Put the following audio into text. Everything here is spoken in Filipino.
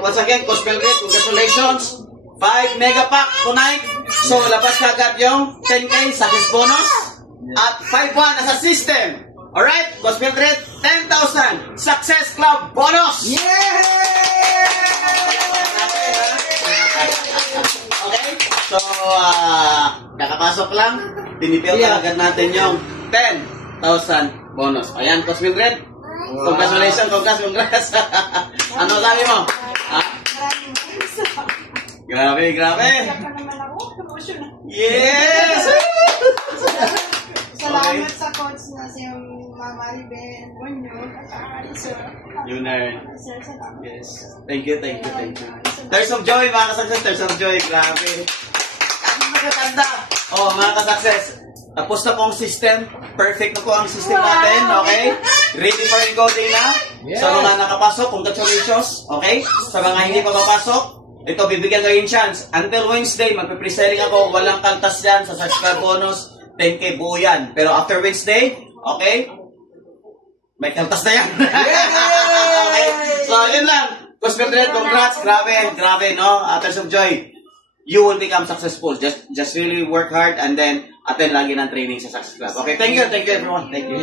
once again, Gospel Grid, congratulations. 5 mega pack tonight. So, labas ka agad yung 10K success bonus. At 5-1 as a system. Alright, Gospel Grid, 10,000 success club bonus. Okay, so, kakapasok lang. Pinipil agad natin yung 10,000 bonus. Ayan, Gospel Grid. Congratulations, congrats. Ano sabi mo? Grabe. Yes! Salamat sa coach na si Mama Riben, Sir. Sir, salamat. Yes. Thank you. Tears of joy, mga ka-success. Tears of joy. Grabe. Maganda. Oh, mga ka-success. Tapos na po ang system. Perfect na po ang system natin. Okay? Ready for encoding na. Sa mga nakapasok, congratulations. Okay? Sa mga hindi pa papasok, ito, bibigyan kayo yung chance. Until Wednesday, magpe-preselling ako. Walang kaltas yan sa subscribe bonus. 10K buo yan. Pero after Wednesday, okay? May kaltas na yan. Okay? So, yun lang. Gospel Grid, congrats. Grabe, no? Tears of joy. You will become successful. Just really work hard and then attend lagi ng training sa Success Club. Okay, thank you everyone. Thank you.